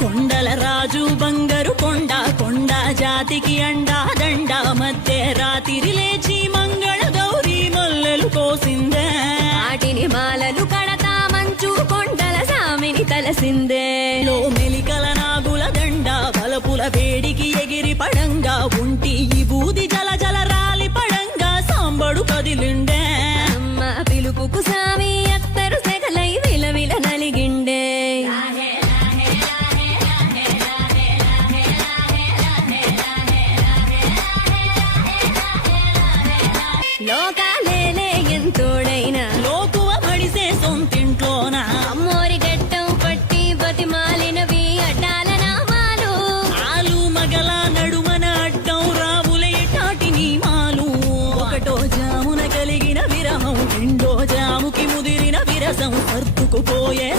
కొండల రాజు బంగారు కొండ కొండ జాతికి అండా దండ మధ్య రాత్రి లేచి మంగళ గౌరీ మొల్లెలు కోసిందే వాటిని మాలలు కడతా మంచు కొండల సామిని తలసిందే లో మెలికల నాగుల దండ బలపుల వేడికి ఎగిరి పడంగా ఉంటి ఈ బూది జల జల రాలి పడంగా సాంబడు కదిలిండే అమ్మ పిలుపుకు సామి అత్తరు సెగలై విలవిల నలిగిండే లోకాలేలే ఎంతోడైనా లోకువ పడిసే సొంతింట్లోన అమ్మోరి గట్టం పట్టి బతిమాలినవి అడ్డాల నామాలు ఆలు మగల నడుమన అడ్డం రావులే టాటి నీమాలు ఒకటో జామున కలిగిన విరహం రెండో జాముకి ముదిరిన విరసం సర్దుకుపోయే